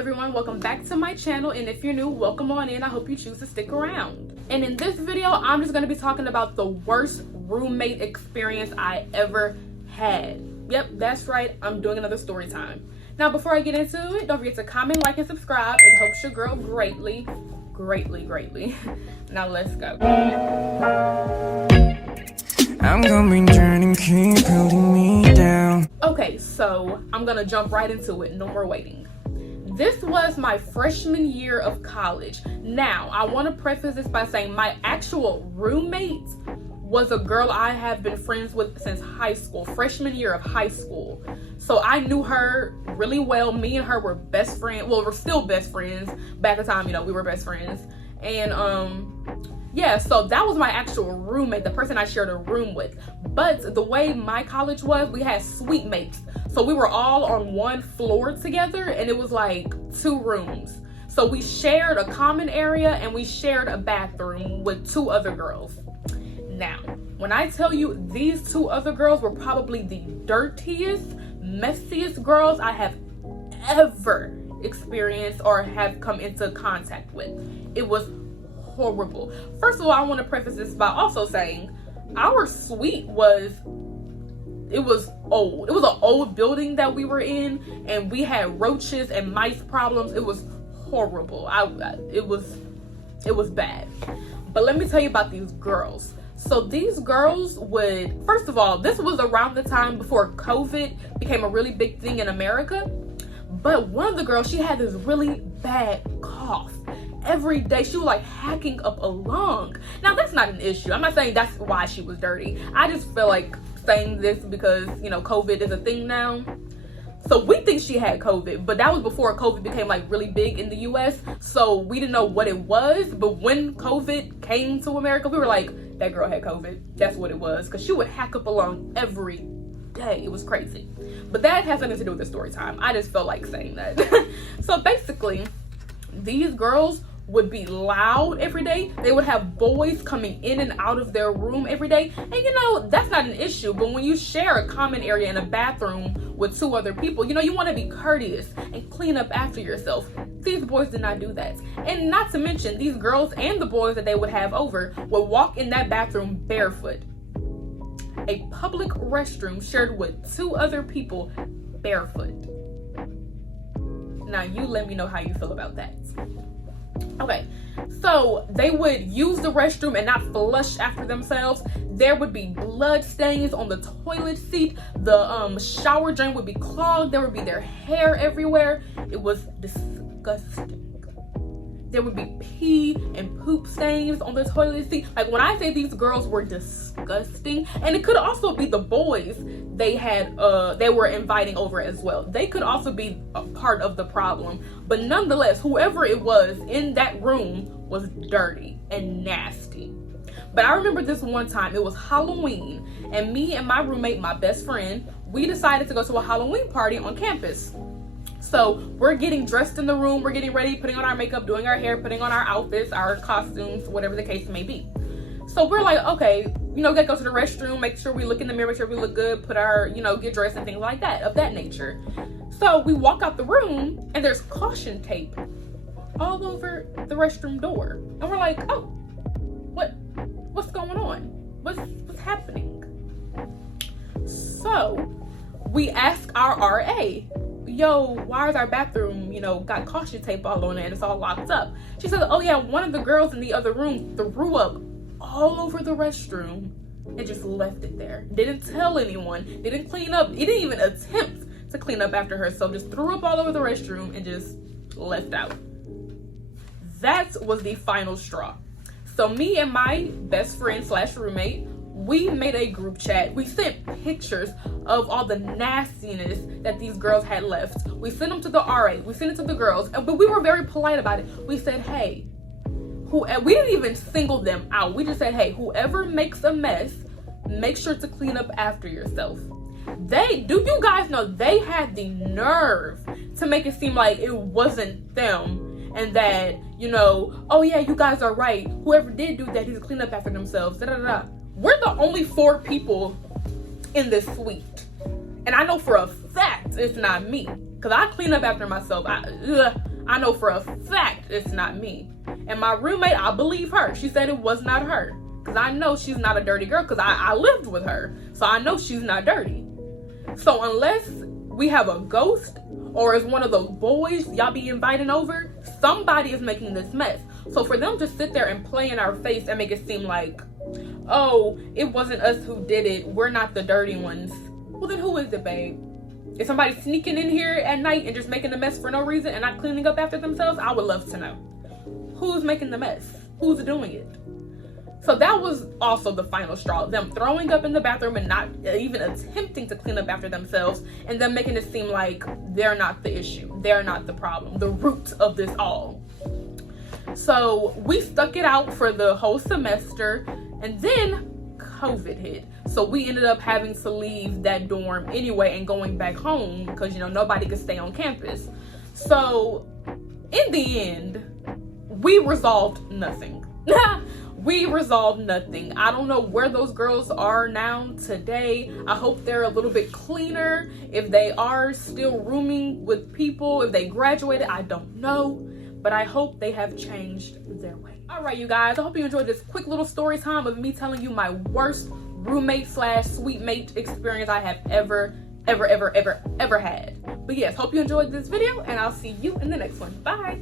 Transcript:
everyone, welcome back to my channel, and if you're new, welcome on in. I hope you choose to stick around. And in this video, I'm just going to be talking about the worst roommate experience I ever had. Yep, that's right, I'm doing another story time. Now before I get into it, don't forget to comment, like, and subscribe. It helps your girl greatly. Now let's go. I'm gonna be turning, keep holding me down. Okay, so I'm gonna jump right into it, no more waiting. This was my freshman year of college. Now, I want to preface this by saying my actual roommate was a girl I have been friends with since high school, freshman year of high school. So I knew her really well. Me and her were best friends. Well, we're still best friends. Back at the time, we were best friends. And yeah, so that was my actual roommate, the person I shared a room with. But the way my college was, we had suite mates. So we were all on one floor together, and it was like 2 rooms. So we shared a common area and we shared a bathroom with 2 other girls. Now, when I tell you these 2 other girls were probably the dirtiest, messiest girls I have ever experienced or have come into contact with. It was horrible. First of all, I want to preface this by also saying our suite was old. It was an old building that we were in, and we had roaches and mice problems. It was horrible. It was bad. But let me tell you about these girls. So these girls would, first of all, this was around the time before COVID became a really big thing in America. But one of the girls, she had this really bad cough. Every day she was like hacking up a lung. Now that's not an issue. I'm not saying that's why she was dirty. I just feel like saying this because COVID is a thing now. So we think she had COVID, but that was before COVID became like really big in the US. So we didn't know what it was. But when COVID came to America, we were like, that girl had COVID. That's what it was. Because she would hack up a lung every day. It was crazy. But that has nothing to do with the story time. I just felt like saying that. So basically, these girls would be loud every day. They would have boys coming in and out of their room every day. And that's not an issue. But when you share a common area in a bathroom with 2 other people, you want to be courteous and clean up after yourself. These boys did not do that. And not to mention, these girls and the boys that they would have over would walk in that bathroom barefoot. A public restroom shared with 2 other people barefoot. Now you let me know how you feel about that. Okay, so they would use the restroom and not flush after themselves. There would be blood stains on the toilet seat. The shower drain would be clogged. There would be their hair everywhere. It was disgusting. There would be pee and poop stains on the toilet seat. Like, when I say these girls were disgusting, and it could also be the boys they were inviting over as well. They could also be a part of the problem. But nonetheless, whoever it was in that room was dirty and nasty. But I remember this one time, it was Halloween, and me and my roommate, my best friend, we decided to go to a Halloween party on campus. So we're getting dressed in the room, we're getting ready, putting on our makeup, doing our hair, putting on our outfits, our costumes, whatever the case may be. So we're like, okay, we gotta go to the restroom, make sure we look in the mirror, make sure we look good, put our, get dressed and things like that, of that nature. So we walk out the room and there's caution tape all over the restroom door. And we're like, oh, what's going on? What's happening? So we ask our RA, yo, why is our bathroom, got caution tape all on it and it's all locked up? She said, oh yeah, one of the girls in the other room threw up all over the restroom and just left it there. Didn't tell anyone, didn't clean up, he didn't even attempt to clean up after herself, just threw up all over the restroom and just left out. That was the final straw. So me and my best friend / roommate, we made a group chat. We sent pictures of all the nastiness that these girls had left. We sent them to the RA. We sent it to the girls. But we were very polite about it. We said, hey, we didn't even single them out. We just said, hey, whoever makes a mess, make sure to clean up after yourself. Do you guys know they had the nerve to make it seem like it wasn't them? And that, oh yeah, you guys are right. Whoever did do that, he's to clean up after themselves. Da, da, da. We're the only 4 people in this suite. And I know for a fact it's not me. Because I clean up after myself. I know for a fact it's not me. And my roommate, I believe her. She said it was not her. Because I know she's not a dirty girl because I lived with her. So I know she's not dirty. So unless we have a ghost or is one of those boys y'all be inviting over, somebody is making this mess. So for them to sit there and play in our face and make it seem like, oh, it wasn't us who did it, we're not the dirty ones. Well, then who is it, babe? Is somebody sneaking in here at night and just making a mess for no reason and not cleaning up after themselves? I would love to know. Who's making the mess? Who's doing it? So that was also the final straw. Them throwing up in the bathroom and not even attempting to clean up after themselves, and them making it seem like they're not the issue. They're not the problem, the root of this all. So we stuck it out for the whole semester, and then COVID hit. So we ended up having to leave that dorm anyway and going back home because, nobody could stay on campus. So in the end, we resolved nothing. We resolved nothing. I don't know where those girls are now today. I hope they're a little bit cleaner. If they are still rooming with people, if they graduated, I don't know. But I hope they have changed their way. All right, you guys, I hope you enjoyed this quick little story time of me telling you my worst roommate / sweet mate experience I have ever had. But yes, hope you enjoyed this video, and I'll see you in the next one. Bye.